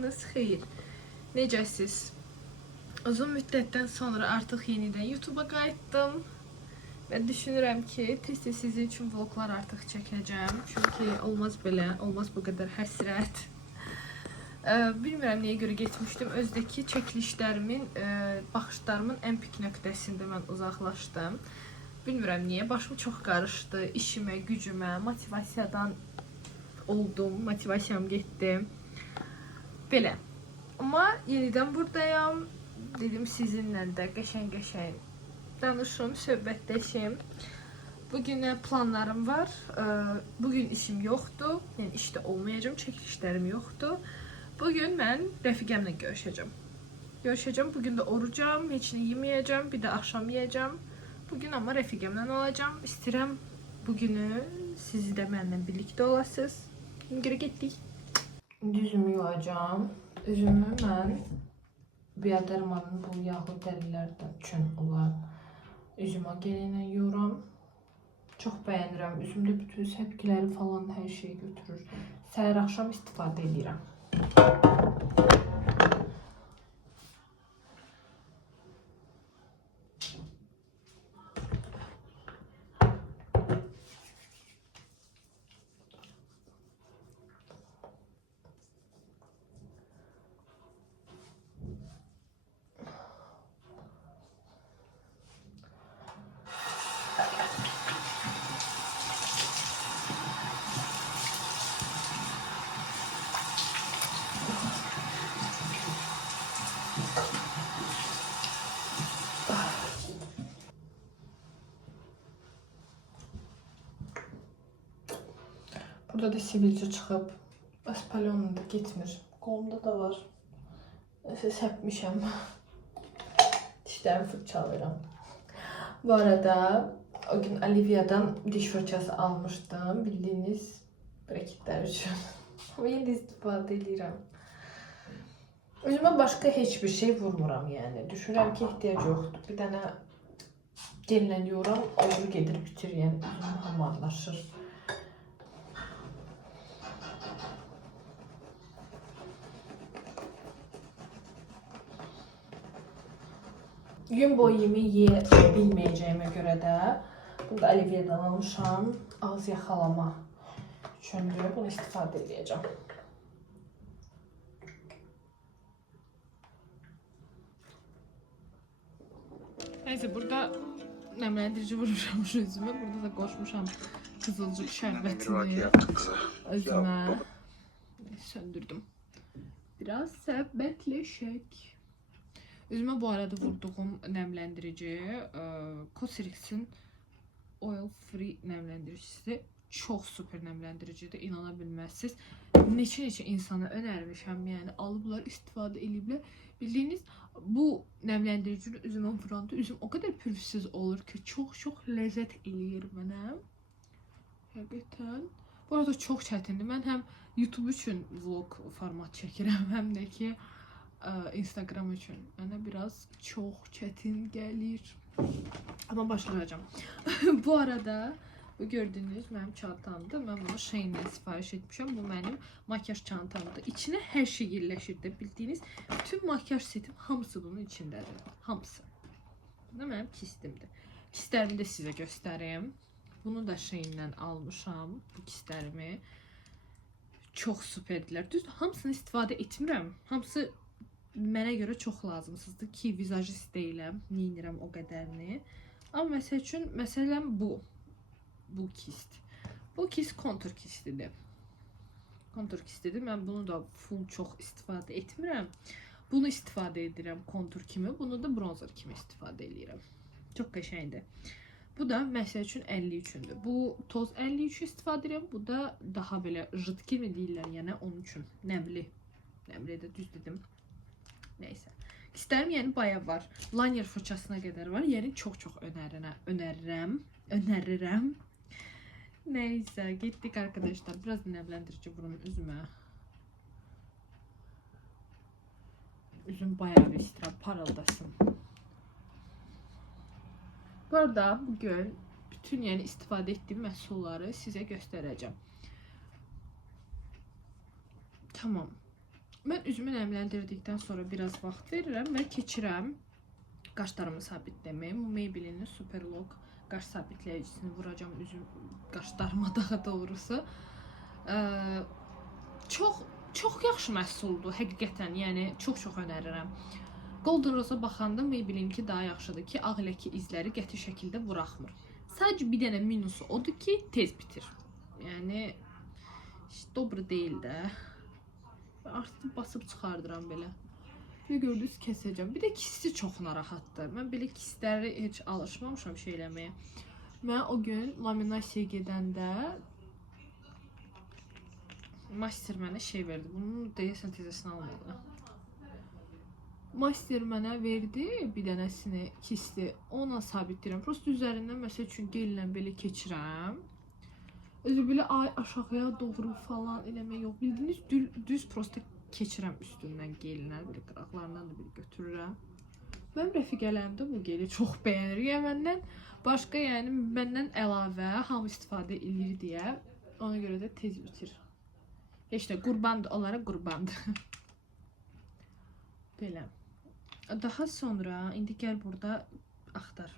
Vaxtınız xeyir. Necəsiz? Uzun müddətdən sonra artıq yenidən YouTube'a qayıtdım. Və düşünürəm ki, tez-tez sizin üçün vloglar artıq çəkəcəm. Çünki olmaz belə, olmaz bu qədər həsrət. Bilmirəm niyə görə getmişdim. Özdəki çəkilişlərimin, baxışlarımın ən pik nöqtəsində mən uzaqlaşdım. Bilmirəm niyə, başım çox qarışdı. İşimə, gücümə, motivasiyadan oldum, motivasiyam getdi. Belə. Amma yenidən buradayam. Dedim sizinlə də qəşəng-qəşəng danışım, söhbətləşim. Bugün planlarım var. Bugün işim yoxdur. Yəni işdə olmayacağım, çəkilişlərim yoxdur. Bugün mən rəfiqəmlə görüşəcəm. Bugün də orucam, heç nə yeməyəcəm, bir də axşam yeyəcəm. Bugün amma rəfiqəmlə olacağam. İstəyirəm bugünü siz də mənimlə birlikdə olasınız. Ona görə getdik. Üzümü yuyacağım. Üzümü mən Biodermanın bu yağlı dərilərdən üçün olan üzümə gelinə yuyuram. Çox bəyənirəm. Üzümdə bütün səpkiləri falan hər şeyi götürür. Səhər axşam istifadə edirəm. Burada da sivilce çıxıb. Aspalonum da getmir. Qolumda da var. Nəsə səpmişəm. Dişlərimi fırçalayıram. Bu arada o gün Olivia'dan diş fırçası almışdım. Bildiyiniz breketlər üçün. Ama yine de istifadə edirəm. Üzümə başqa heç bir şey vurmuram yəni. Düşünürəm ki, ehtiyac yoxdur. Bir dənə gelinlə yuyuram, olur gedir bitir yəni. Üzüm hamarlaşır. Gün boyu yemeği yiyebilmeyeceğime göre de bunu da Olivia'dan almışam. Ağız yaxalama üçündür. Bunu istifadə edeceğim. Neyse burada nemlendirici vurmuşam şu üzüme. Burada da koşmuşam kızılcık şerbetini özüme. Söndürdüm. Biraz səbətləşək. Üzümə bu arada vurduğum nemlendirici Cosrx'in Oil Free nemlendiricisi çok süper nemlendiricidir, inana bilməzsiniz. Neçə insana önərmişəm, yəni alıblar, istifadə ediblər. Bildiyiniz bu nemlendiricini üzümə vuranda üzüm o kadar pürüzsüz olur ki, çox ləzzət eləyir mənə. Həqiqətən. Bu arada çox çətindir. Mən həm YouTube üçün vlog format çəkirəm, həm də ki Instagram üçün. Mənə biraz çox çətin gəlir. Amma başlayacağım. Bu arada bu gördüyünüz mənim çantamdır. Mən bunu Shein'dən sifariş etmişəm. Bu mənim makyaj çantamdır. İçinə hər şey yerləşir. Bildiyiniz bütün makyaj setim hamısı bunun içindədir. Hamısı. Bu da mənim kistimdir. Kistlərimi də sizə göstəreyim. Bunu da Shein'dən almışam. Bu kistlərimi. Çox süperdirlər. Düz hamısını istifadə etmirəm. Hamısı mənə görə çox lazımsızdır ki, vizajist deyiləm, neyinirəm o qədərini. Amma məsəl üçün, məsələn bu kist. Bu kist kontur kistidir. Kontur kistidir. Mən bunu da full çox istifadə etmirəm. Bunu istifadə edirəm kontur kimi, bunu da bronzer kimi istifadə edirəm. Çox qəşəngdir. Bu da məsəl üçün 50 üçündür. Bu toz 50 üçün istifadə edirəm. Bu da daha belə jıtki mi deyirlər, yəni onun üçün nəmli. Nəmli də düz dedim. Neyse. Kistlərim yəni bayağı var. Liner fırçasına qədər var. Yəni çox önərirəm. Neyse, getdik arkadaşlar. Biraz nemlendirici vurun üzümə. Üzüm bayağı bir istirab parıldasın. Bu arada bugün bütün yəni istifadə etdiyim məhsulları sizə göstərəcəm. Tamam. Mən üzümü nəmləndirdikdən sonra biraz vaxt verirəm və keçirəm. Qaşlarımı sabitləməyim. Maybelline Superlock qaş sabitləyicisinə vuracam üzüm qaşlarıma daha doğrusu. Çox yaxşı məhsuldur həqiqətən. Yəni çox önərirəm. Golden Rose-a baxanda Maybelline-ki daha yaxşıdır ki, ağ ləkə izləri qəti şəkildə buraxmır. Sadəcə bir dənə minusu odur ki, tez bitir. Yəni dobro deyil də. Artıq basıb çıxardıram belə. Və gördünüz kəsəcəm. Bir də kisti çox narahatdır. Mən belə kistləri heç alışmamışam şey eləməyə. Mən o gün laminasiya gedəndə master mənə şey verdi. Bunu deyəsən tezəsini almalı. Master mənə verdi bir dənəsini kisti. Ona sabitləyirəm. Prosta üzərindən məsəl üçün gellə belə keçirəm. Özü belə aşağıya doğru falan eləmək yox. Bildiniz düz prosta keçirəm üstündən gelinlər. Belə qıraqlarından da bir götürürəm. Mənim rəfiqələrim də bu geli çox bəyənir. Yəni məndən başqa, yəni məndən əlavə hamı istifadə edir deyə. Ona görə də tez bitir. Heç də qurbandır, onlara qurbandır. Belə. Daha sonra indi gəl burada axtar.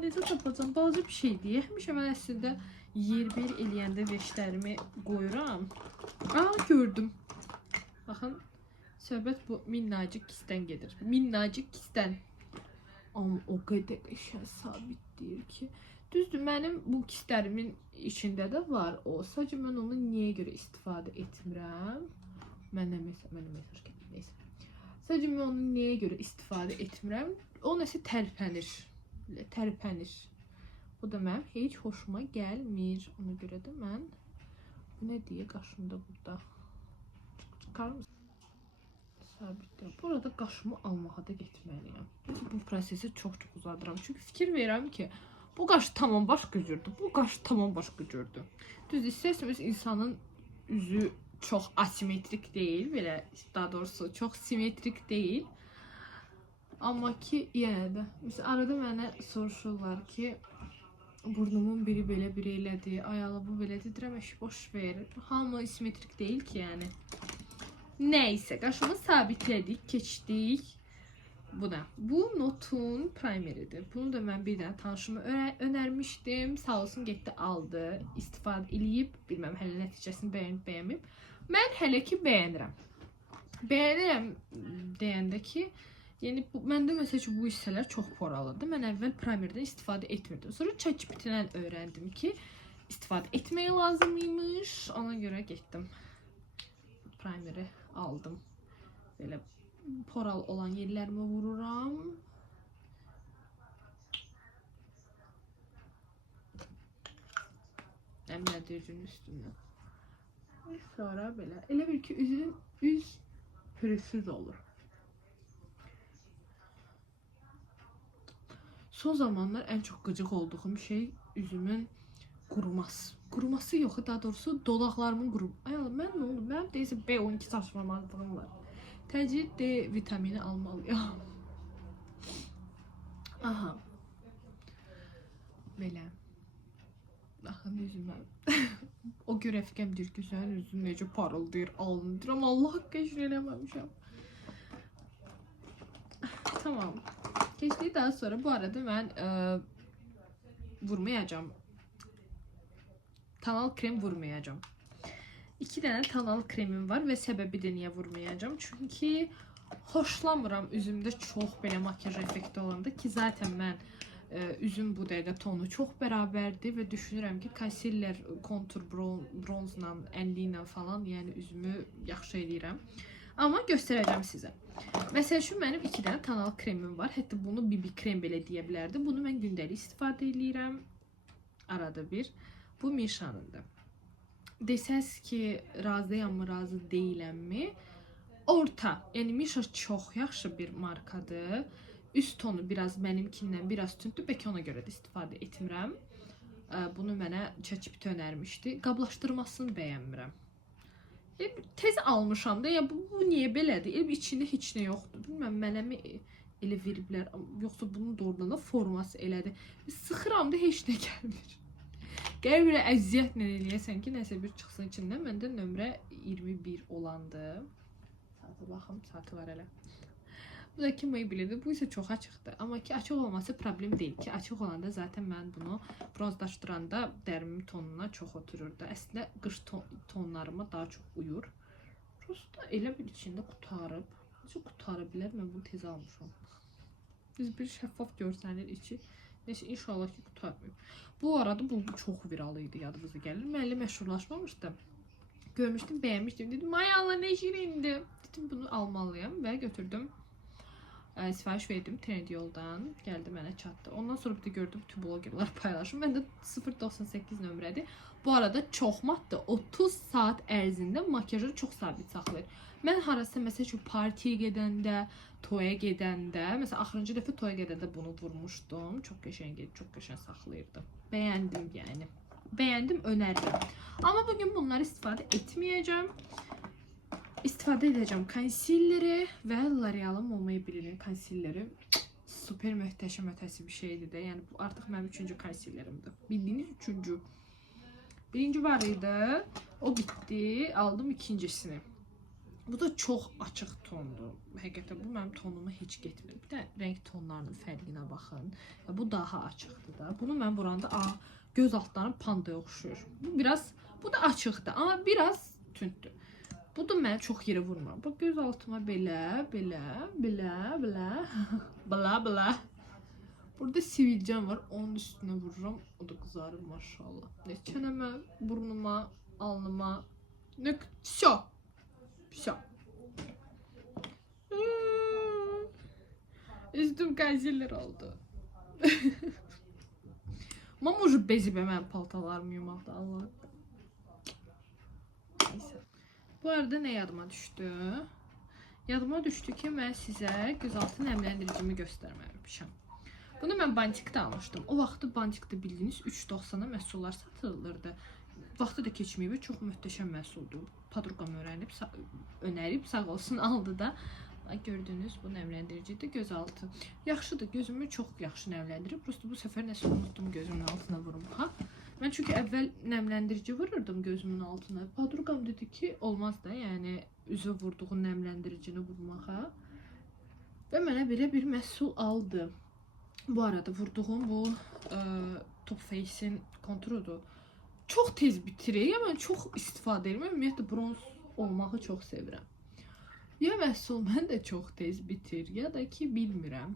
Necə tapacam? Balaca bir şeydir. Həmişə mən əslində yer-bir eləyəndə veşlərimi qoyuram. Gördüm. Baxın, söhbət bu minnacıq kistdən gedir. Minnacıq kistdən. Amma o qədər qəşəng sabitdir ki. Düzdür, mənim bu kistlərimin içində də var o. Sadəcə mən onu niyə görə istifadə etmirəm? Mənə mesaj gəlir, neysə. Sadəcə mən onu niyə görə istifadə etmirəm? O nəsə tərpənir. Tərpənir. Bu da mənim heç xoşuma gəlmir. Ona görə də mən bu nə deyə qaşımda burada. Çıxarır mısın? Sabitdir. Burada qaşımı almağa da getməliyəm. Bu prosesi çox uzadıram. Çünki fikir verirəm ki, bu qaş tamam başqa cürdür. Bu qaş tamam başqa cürdür. Düz istərsəniz insanın üzü çox asimetrik deyil. Belə daha doğrusu çox simetrik deyil. Amma ki, yenə də. Məsələn, arada mənə soruşurlar ki, burnumun biri belə, biri elədir, ayalı bu belədir, deyirəm, boş ver. Hamı simetrik deyil ki, yəni. Nəysə, qaşımı sabitlədik, keçdik. Bu da. Bu Notun primeridir. Bunu da mən bir dənə tanışıma önərmişdim. Sağ olsun, getdi, aldı, istifadə eləyib. Bilməm, hələ nəticəsini bəyənib. Mən hələ ki, bəyənirəm. Bəyənirəm deyəndə ki, yəni, məndə məsəl üçün bu hissələr çox poralıdır. Mən əvvəl primerdən istifadə etmirdim. Sonra ChatGPT-dən öyrəndim ki, istifadə etməyə lazımıymış. Ona görə getdim. Primeri aldım. Belə poral olan yerlərimi vururam. Nəmlədiricinin üstündən. Sonra belə. Elə bil ki, üz pürüzsüz olur. Son zamanlar ən çox qıcıq olduğum şey üzümün quruması. Quruması yox, daha doğrusu dodaqlarımın quruması. Mən nə oldu? Mənim deyəsə B12 saçmamazlığım var. Təcil D vitamini almalıyam. Aha. Belə. Baxın üzümə. O qrəfikəm deyir ki, sənin üzün necə parıldayır, alındır. Amma Allah qəşr eləməmişəm. Tamam. Keçdik, daha sonra bu arada mən vurmayacağım. Tonal krem vurmayacağım. 2 dənə tonal kremim var və səbəbi də niyə vurmayacağım? Çünki xoşlamıram üzümdə çox belə makyaj effekti olanda ki, zaten mən üzüm bu dəqiqə tonu çox bərabərdir və düşünürəm ki, concealer, kontur, bronzla, ənli ilə falan, yəni üzümü yaxşı eləyirəm. Amma göstərəcəm sizə. Məsəl üçün mənim 2 dənə tonal kremim var. Hətta bunu BB krem belə deyə bilərdi. Bunu mən gündəlik istifadə edirəm. Arada bir. Bu Misha'nındır. Desəz ki, razıyam, razı deyiləmmi? Orta. Yəni Misha çox yaxşı bir markadır. Üst tonu biraz mənimkindən biraz tündür. Bəlkə ona görə də istifadə etmirəm. Bunu mənə ChatGPT önərmişdi. Qablaşdırmasını bəyənmirəm. Tez almışam da, ya bu niyə belədir? İçində heç nə yoxdur. Bilməm, mənəmi elə veriblər, yoxsa bunun doğrudan da forması elədir. Sıxıram da heç nə gəlmir. Gəl bir əziyyətlə eləyəsən ki, nəsə bir çıxsın içindən. Məndə nömrə 21 olandı. Saata baxım, saatı var hələ. Bu da ki Maybelline'dir. Bu isə çox açıqdır. Amma ki açıq olması problem deyil ki. Açıq olanda zaten mən bunu bronzlaşdıranda dərimimin tonuna çox otururdu. Əslində qış tonlarıma daha çox uyur. Prosta elə bir içində qutarıb. Necə qutara bilər? Mən bunu tez almışam. Biz bir şəffaf görsənir içi. Neyse inşallah ki qutarmayıb. Bu arada bu çox viral idi, yadınıza gəlir. Mən elə məşhurlaşmamışdım. Görmüşdüm, bəyənmişdim. Dedim, ay Allah nə şirindir. Dedim bunu almalıyam və götürdüm. Sifariş verdim Trendyol'dan. Geldi mənə çatdı. Ondan sonra bir de gördüm bütün blogerlar paylaşım. Məndə 0.98 nömrədir. Bu arada çox matdır. 30 saat ərzində makyajı çox sabit saxlayır. Mən harasa məsəl üçün partiyə gedəndə, toya gedəndə, məsələn axırıncı dəfə toya gedəndə bunu vurmuşdum. Çox qəşəng idi, çox qəşəng saxlayırdı. Bəyəndim yəni. Bəyəndim, önərirəm. Amma bugün bunları istifadə etməyəcəm. İstifadə edəcəm konsilleri və L'Oreal'ın Maybelline'in konsilleri. Super möhtəşəm ötəsi bir şeydir də. Yəni bu artıq mənim 3-cü konsillərimdir. Bildiyiniz 3-cü. Birinci var idi. O bitti. Aldım ikincisini. Bu da çox açıq tondur. Həqiqətən bu mənim tonuma heç getmir. Bir də renk tonlarının fərqinə baxın. Bu daha açıqdır da. Bunu mən vuranda göz altlarım pandaya oxşuyur. Bu da açıqdır, amma biraz tündür. Bu da mən çox yerə vurmuram. Bax göz altıma belə, belə. Burada sivilcəm var. Onun üstünə vururam. O da qızarır maşallah. Çənəmə, burnuma, alnıma. Всё. Üstüm konsiler oldu. Mama уже bezib mən paltalarımı yumaqda Allah. Neyse. Bu arada ne yadıma düşdü? Yadıma düşdü ki, mən sizə gözaltı nəmləndiricimi göstərməmişəm. Bunu mən Bantik'də almışdım. O vaxtı Bantik'də bildiyiniz 3.90'a məhsullar satılırdı. Vaxtı da keçməyib, çox möhtəşəm məhsuldur. Padruqam önərib, sağ olsun aldı da. Gördüğünüz bu nemlendiricidir, gözaltı. Yaxşıdır, gözümü çox yaxşı nemləndirir. Prosta bu səfər nəsə unutdum gözümün altına vurmağa. Ben çünkü əvvəl nemlendirici vururdum gözümün altına. Padruqam dedi ki, olmaz da, yəni üzə vurduğun nemlendiricini vurmağa. Və mənə belə bir məhsul aldı. Bu arada vurduğum bu Top Face'in konturudur. Çox tez bitirir. Ya mən çox istifadə edirəm. Ümumiyyətlə bronz olmağı çox sevirəm. Ya məhsul mən də çox tez bitir, ya da ki bilmirəm.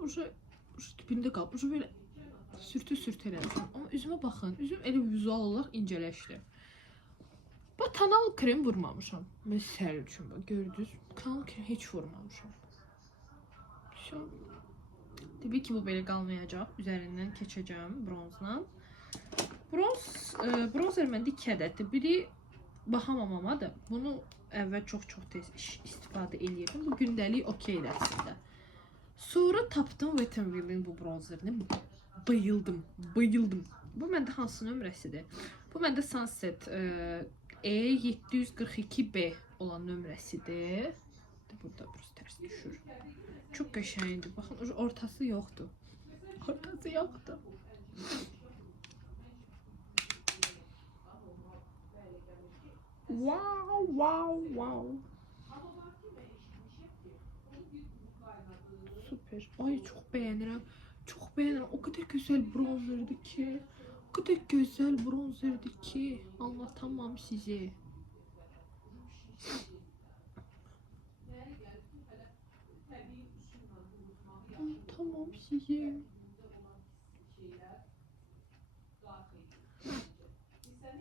Уже dibində qalıb. Böyle sürtə eləmişəm. Amma üzümə baxın. Üzüm elə vizual olaraq incələşdi. Bu tonal krem vurmamışam. Məsəl üçün gördünüz. Tonal krem heç vurmamışam. Şu tabii ki bu belə qalmayacaq. Üzərindən keçəcəm bronzla. Bronzer məndə 2 ədəddir. Biri baxamamamadır. Bunu əvvəl çox tez istifadə eləyirdim. Bu gündəlik okeydir əslində. Sonra tapdım Wet n Wild'in bu bronzerini. Bayıldım. Bu məndə hansı nömrəsidir? Bu məndə Sunset E742B olan nömrəsidir. Burada biraz tərs düşür. Çok qəşəngdir. Baxın, ortası yoxdur. Wow. Süper. Ay çok beğenirim. O kadar güzel bronzerdi ki. Anlatamam size.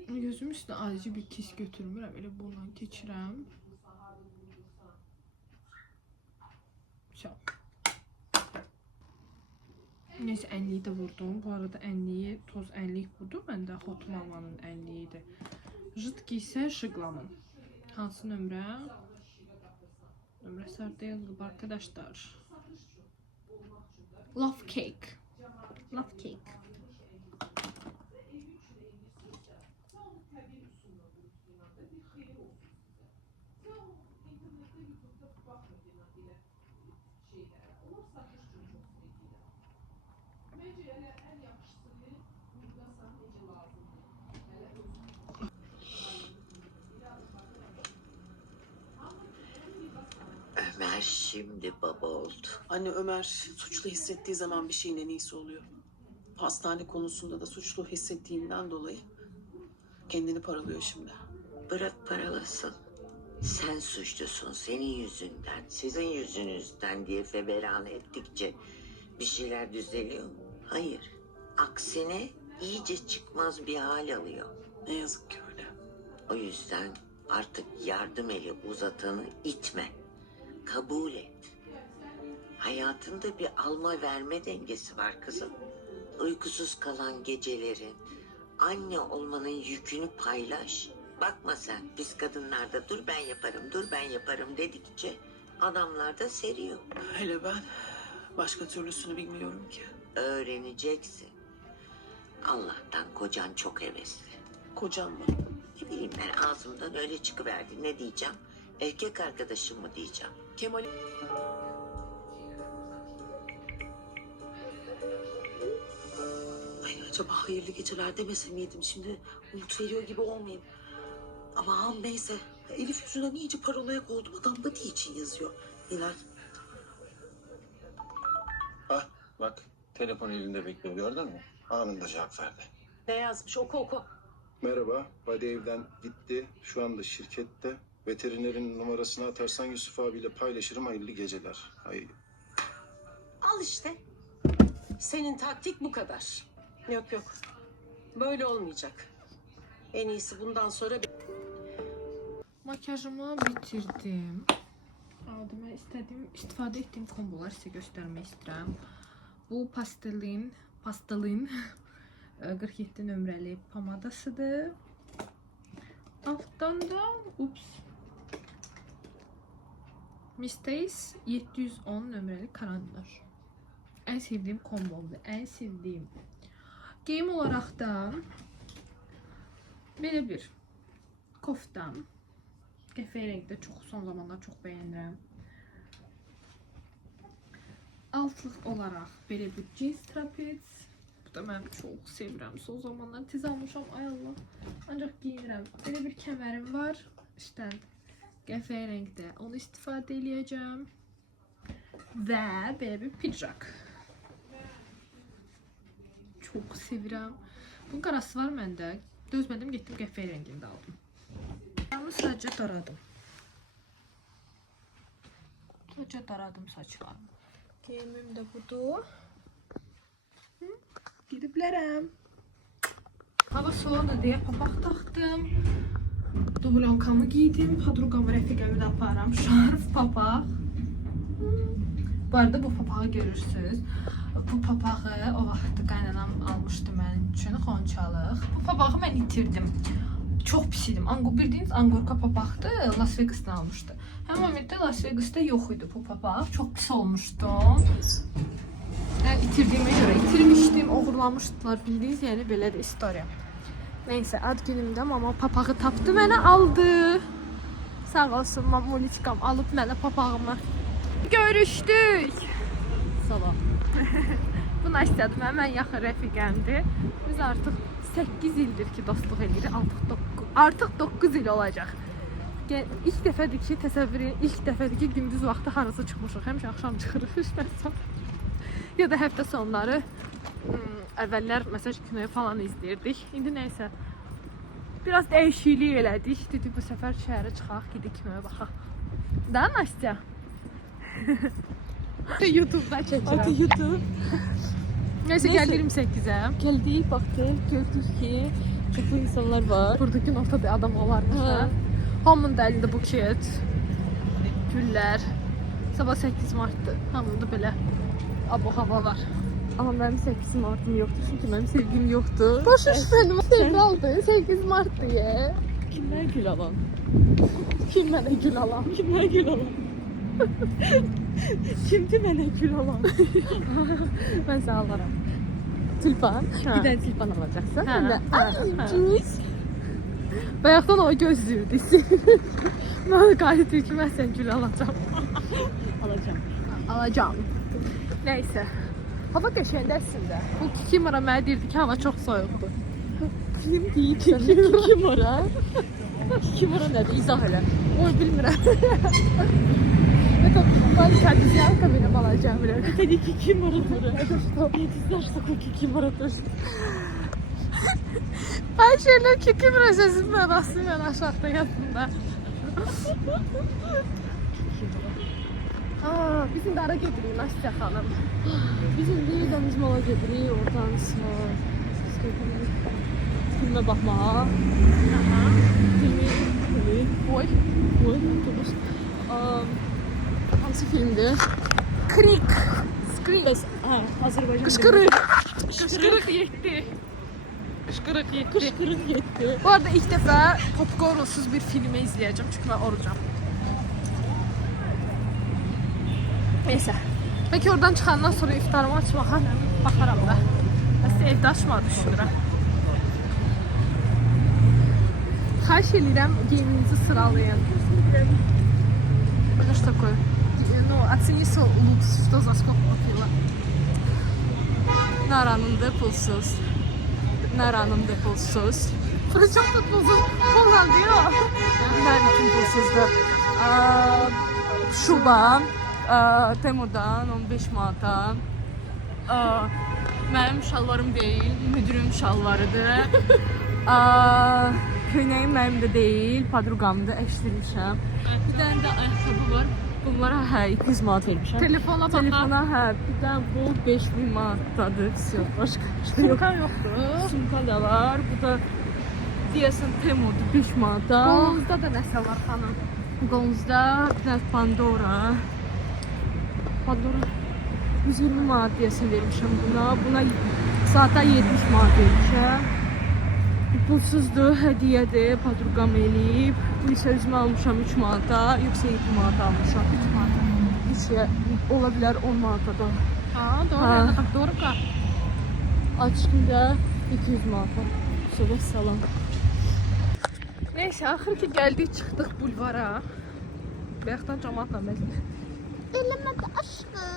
Gözüm üstüne acı bir kis götürmürəm. Elə bundan keçirəm. Neyse, ənliyi də vurdum. Bu arada ənliyi, toz ənlik budur. Məndə Hot Mama'nın ənliyidir. Jıtki isə Şıqlamın. Hansı nömrə? Nömrəsi harda yazılıb arkadaşlar? Love Cake. şimdi baba oldu. Anne Ömer suçlu hissettiği zaman bir şeyin en iyisi oluyor. Hastane konusunda da suçlu hissettiğinden dolayı kendini paralıyor şimdi. Bırak paralasın. Sen suçlusun, senin yüzünden, sizin yüzünüzden diye feveran ettikçe bir şeyler düzeliyor mu? Hayır. Aksine iyice çıkmaz bir hal alıyor. Ne yazık ki öyle. O yüzden artık yardım eli uzatanı itme. Kabul et. Hayatında bir alma verme dengesi var kızım. Uykusuz kalan gecelerin, anne olmanın yükünü paylaş. Bakma sen, biz kadınlar da dur ben yaparım, dur ben yaparım dedikçe adamlar da seriyor. Hele ben başka türlüsünü bilmiyorum ki. Öğreneceksin. Allah'tan kocan çok hevesli. Kocam mı? Ne bileyim ben ağzımdan öyle çıkıverdi. Ne diyeceğim? Erkek arkadaşım mı diyeceğim? Kemal... Ay acaba hayırlı geceler demese miydim? Şimdi umut veriyor gibi olmayayım. Aman neyse. Elif yüzünden iyice parolaya koydum. Adam da için yazıyor. Nilay. Ah bak telefon elinde bekliyor gördün mü? Anında cevap verdi. Ne yazmış? Oku oku. Merhaba, Badi evden gitti. Şu anda şirkette. Veterinerin numarasını atarsan Yusuf abiyle paylaşırım. Hayırlı geceler. Hayır. Al işte. Senin taktik bu kadar. Yok yok. Böyle olmayacak. En iyisi bundan sonra... Makyajımı bitirdim. Adıma istediğim, istifadə etdiyim kombolar sizə göstərmək istəyirəm. Bu pastelin 47 nömrəli pomadasıdır. Altdan da Miss 710 nömrəli karandaş. En sevdiğim kombomdur. En sevdiğim. Geyim olarak da belə bir koftam. Qəfəy renkdə son zamanlar çox bəyənirəm. Altlıq olaraq belə bir jeans trapez. Bu da mən çox sevirəm. Son zamanlar tez almışam. Ay Allah. Ancaq giyinirəm. Belə bir kəmərim var. İşte qəfəy renkdə. Onu istifadə eləyəcəm. Və belə bir pijak. Çok sevirəm. Bunun qarası var məndə. Dözmədim, getdim qəfəy rengində aldım. Bunu sadəcə daradım. Sadəcə daradım saçlarımı. Geyimim də budur. Gidiblərəm. Hava soğudu deyə papaq taxdım. Dublankamı giydim. Podruqamı, rəfiqəmi də aparam. Şarf, papaq. Bu arada bu papağı görürsünüz. Bu papağı o vaxt qaynanam almışdı mənim üçün xonçalıq. Bu papağı mən itirdim. Çox pis idim. Bildiyiniz Angorka papaqdır. Las Vegas'dan almışdı. Həmin momentdə Las Vegas'da yox idi bu papaq. Çox pis olmuşdu. Yəni itirdiyimə görə itirmişdim, oğurlamışdılar bildiyiniz, yəni belə də istoriya. Neyse ad günümdə mama papağı tapdı, mənə aldı. Sağ olsun mamuliçkam alıb mənə papağımı. Görüşdük. Sabah. Bu Nastyadır, mən yaxın rəfiqəmdir. Biz artıq 8 ildir ki dostluq edirik. Artıq 9 il olacaq. İlk dəfədir ki, ilk dəfədir ki, gündüz vaxtı harasa çıxmışıq. Həmişə axşam çıxırıq işdən sonra. Ya da həftə sonları əvvəllər məsəl kinoya falan izləyirdik. İndi nəysə biraz dəyişiklik elədik. Dedik bu səfər şəhərə çıxaq, gedib kinoya baxaq. Da Nastya. YouTube'da çəkirəm. Artık YouTube. Neyse gəldik 28'e. Geldik, baktık, gördük ki çoklu insanlar var. Burada gün ortada adam olarmış. Ha. Hamının da əlində buket, güllər. Sabah 8 Mart'dır. Hamında belə hava var. Ama benim 8 Mart'ım yoktu çünkü benim sevgim yoktu. Boş iş benim sevdaldı. 8 Mart diye. Kimler gül alan? Kim mənə gül alan? Kimler gül alan? Kimdi bana gül alan? Mən sənə alaram. Tülpan. Ha. Bir tane tülpan alacaksın. Ha, Ben de ha, ha. cüz. Bayaqdan o gözləyirdi. Mən qayıtdı ki, mən sən gül alacağam. Alacağım. Alacağım. Neyse. Hava qəşəngdir əslində. Bu Kikimora mənə deyirdi ki, hava çox soyuqdur. Kim değil? Kim ora? Kim ora nedir? İzah elə. Oy bilmirəm. Ne tapdım? Kardizyanka benim alacağım bile. Такі кікімаратори. Це що? Я не знаю, що таке кікімаратори. Ben şeyler kekim resesinden aslında aşağıda yazında. Bizim de ara getireyim Asya Hanım. Bizim de dəniz mala gedirik, oradan sonra filmə baxmağa. Filmi. Oy. Oy, otobüs. Hansı filmdir? Krik. Skrik. Bəs, hə, Azərbaycan. Kışkırık. Kışkırık yetti. Kışkırık yetti. Qışqırıq getdi. Bu arada ilk defa popcornsuz bir filmi izleyeceğim çünkü ben orucam. Neyse. Peki oradan çıkandan sonra iftarımı açmağa bakarım da. Aslında evde açmağı düşünürüm. Xahiş edirəm geyiminizi sıralayın. Это что такое? Ну, оцени свой лук, что за сколько купила. Naranımda pulsuz. Naranımda pulsuz. Çok da pulsuz. Pullan diyor. Benim için pulsuzdu. Şuba. Temu'dan 15 Mart'a. Benim şalvarım değil, müdürüm şalvarıdır. Köynəyim mənim də deyil, padruqamdır, əşdirmişəm. Bir dənə də ayaqqabı var. Bunlara hə 200 manat vermişəm. Telefona baxa. Telefona hə, bir də bu 5000 manatdadır. Всё, başqa bir şey yox. Sumka yoxdur. Sumka da var. Bu da deyəsən Temu'dur 5 manata. Qolunuzda da nəsə var xanım. Qolunuzda bir dənə Pandora. Pandora 120 manat deyəsən vermişəm buna. Buna saata 70 manat vermişəm. Pulsuzdur, hədiyyədir, padruqam eləyib. Bu isə özümə almışam 3 manata, yoxsa 7 manata almışam. 3 manata. Heç ola bilər 10 manata da. Ha, doğru. Ha. Ya, tak doğru ka. Açıqda 200 manata. Sonra salam. Neyse, axır ki gəldik, çıxdıq bulvara. Bayaqdan cəmaatla məzun. Eləmədi aşkım.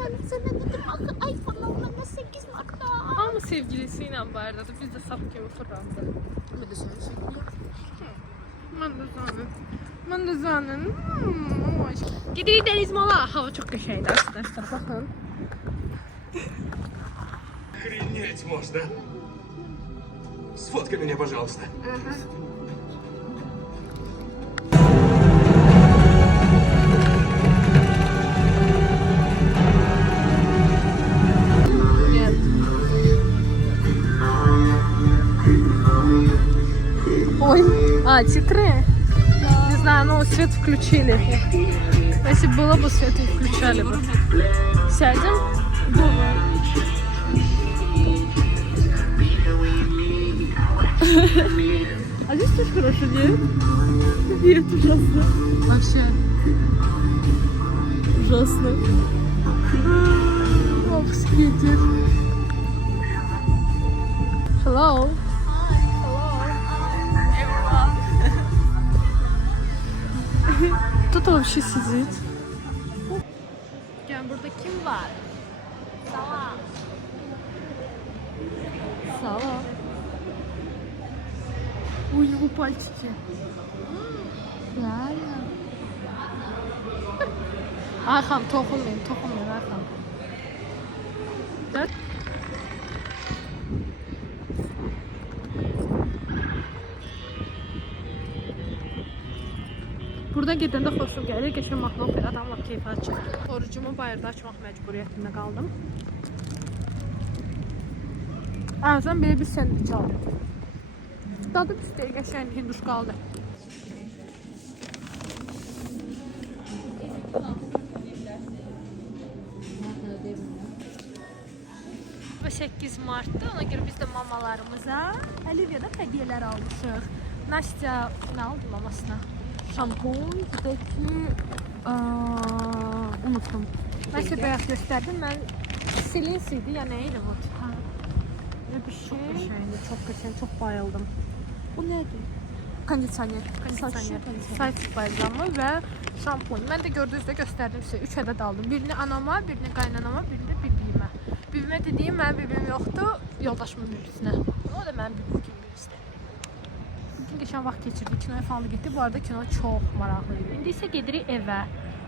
Mən sənə dedim axı iPhone almana 8 marka. Hamı sevgilisiyle bayırdadır, biz də sap kimi fırlandı. Mən də sənə söyləyim. Mən də zanın. Gidirik Deniz Mala. Hava çok qəşəngdir arkadaşlar, baxın. Охренеть можно. Сфоткай меня, пожалуйста. Нет. Ой, титры? Не знаю, ну свет включили. Если было бы свет, и включали бы. Сядем? Давай. А здесь тоже хорошо, нет? Нет, ужасно. Вообще. Ужасно. Опс, ветер. Hello. Кто-то вообще сидит. Yani burada kim var? Сава. У него пальчики. Реально. Ayhan toxunmayın, Ayhan. Gel. Burada gedəndə xoşum gəlir, keçən mahnı oxuyur, adamla keyfət çəkir. Orucumu bayırda açmaq məcburiyyətində qaldım. Ərzən belə bir sendviç aldım. Dadı pis deyil, qəşəng hinduşkalıdır. Və 8 Mart'da, ona görə biz də mamalarımıza Olivia'da hədiyələr almışıq. Nastya nə aldı mamasına? Şampun, bir də ki, unuttum. Nastya bayaq göstərdim, mən Silinsi idi, ya nə idi bu? Böyle bir şey. Çok qəşəngdir, çok qəşəng, çok bayıldım. Bu nədir? Kondisioner. Saç bayramı və şampun. Mən də gördüyünüz üzrə göstərdim sizə. 3 ədəd aldım. Birini anama, birini qaynanama, birini də bibimə. Bibimə dediyim mənim bibim yoxdur, yoldaşımın bibisinə. O da mənim bibim kimi birisidir. Bugün geçen vaxt keçirdik, kinoya falan da getdik. Bu arada kino çox maraqlı idi. İndi isə gedirik evə.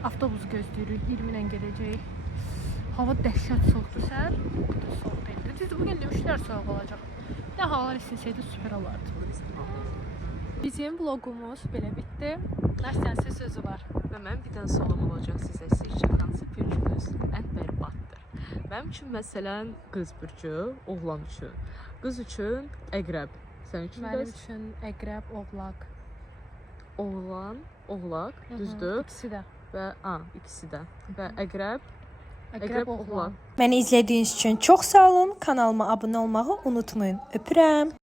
Avtobus gözləyirik, 20-lə gedəcəyik. Hava dəhşət soğukdur səhər. Soğuk deyildi. Düzdür, bugün demişlər soğuk olacaq. Nə havalar isinsəydi süper olardı. Bizim vlogumuz belə bitdi. Nərsənin siz sözü var. Və mən bir dənə sualım olacaq sizə. Sizcə hansı bürcünüz ən bərbaddır? Mənim üçün məsələn qız bürcü, oğlan üçün. Qız üçün əqrəb. Sənin üçün Mənim də üçün əqrəb, oğlaq. oğlan, oğlaq, düzdür? İkisi də. Və ikisi də. Və əqrəb, Əqrəb, oğlan. Məni izlədiyiniz üçün çox sağ olun. Kanalıma abunə olmağı unutmayın. Öpürəm.